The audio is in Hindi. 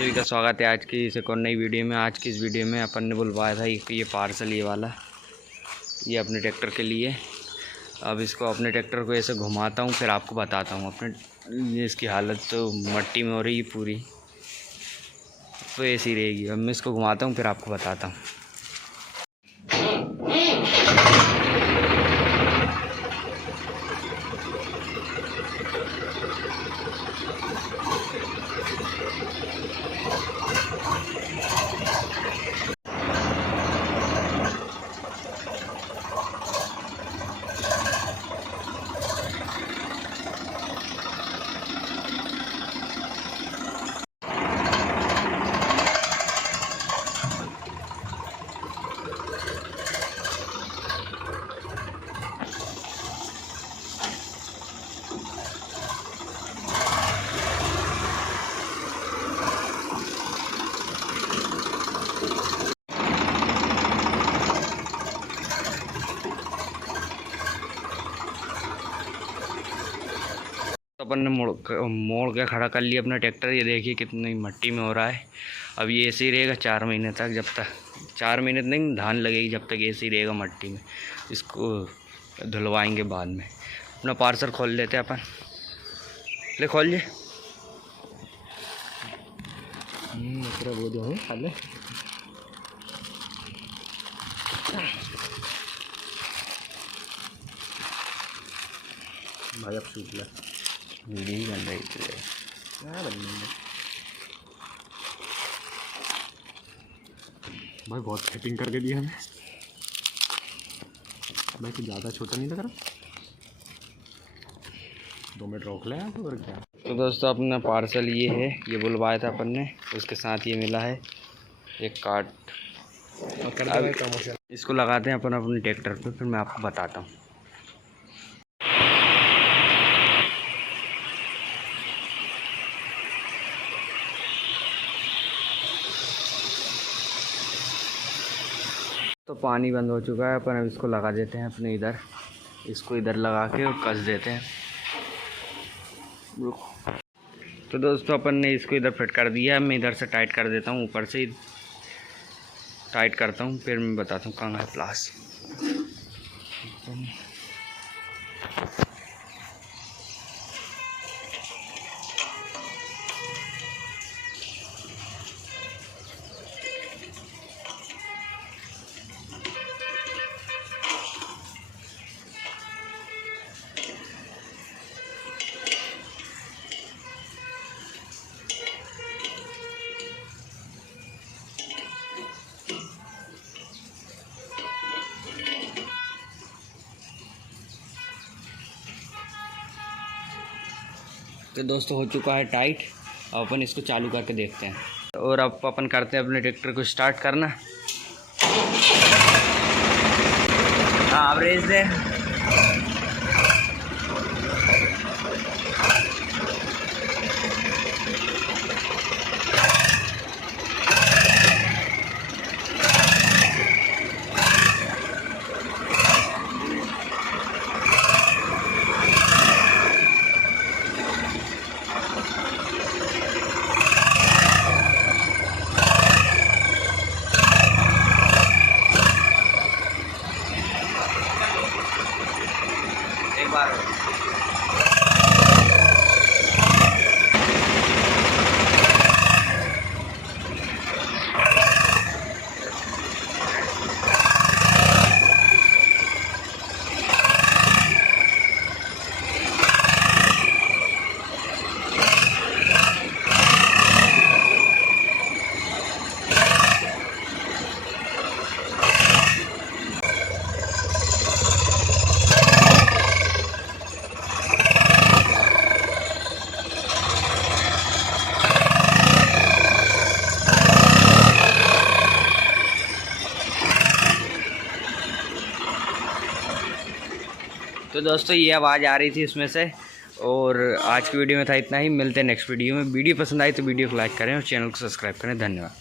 सभी का स्वागत है आज की इस एक और नई वीडियो में। आज की इस वीडियो में अपन ने बुलवाया था ये पार्सल ये वाला, ये अपने ट्रैक्टर के लिए। अब इसको अपने ट्रैक्टर को ऐसे घुमाता हूँ, फिर आपको बताता हूँ अपने इसकी हालत तो मट्टी में हो रही है पूरी, तो ऐसी रहेगी। अब मैं इसको घुमाता हूँ फिर आपको बताता हूँ। अपन ने मोड़ के खड़ा कर लिया अपना ट्रैक्टर। ये देखिए कितनी मट्टी में हो रहा है। अब ये ऐसे ही रहेगा 4 महीने तक, जब तक 4 महीने नहीं धान लगेगी जब तक ऐसे ही रहेगा मट्टी में। इसको धुलवाएंगे बाद में। अपना पार्सल खोल लेते हैं अपन। ले खोल ले। भाई अब सूख ले, वीडियो ही बन रही थी क्या बनने में। भाई बहुत फिटिंग करके दिया हमें भाई, कुछ ज़्यादा छोटा नहीं लग रहा। 2 मिनट रोक ले आप और क्या। तो दोस्तों अपना पार्सल ये है, ये बुलवाया था अपन ने, उसके साथ ये मिला है एक कार्ड। इसको लगाते हैं अपन अपने ट्रैक्टर पे, फिर मैं आपको बताता हूँ। तो पानी बंद हो चुका है, अपन अब इसको लगा देते हैं अपने इधर। इसको इधर लगा के और कस देते हैं। तो दोस्तों अपन ने इसको इधर फिट कर दिया है। मैं इधर से टाइट कर देता हूँ, ऊपर से ही टाइट करता हूँ, फिर मैं बताता हूँ कहाँ है प्लास। तो दोस्तों हो चुका है टाइट। अब अपन इसको चालू करके देखते हैं। और अब अपन करते हैं अपने ट्रैक्टर को स्टार्ट करना। हाँ अब रेस दे। एक बार तो दोस्तों ये आवाज़ आ रही थी इसमें से। और आज की वीडियो में था इतना ही। मिलते हैं नेक्स्ट वीडियो में। वीडियो पसंद आई तो वीडियो को लाइक करें और चैनल को सब्सक्राइब करें। धन्यवाद।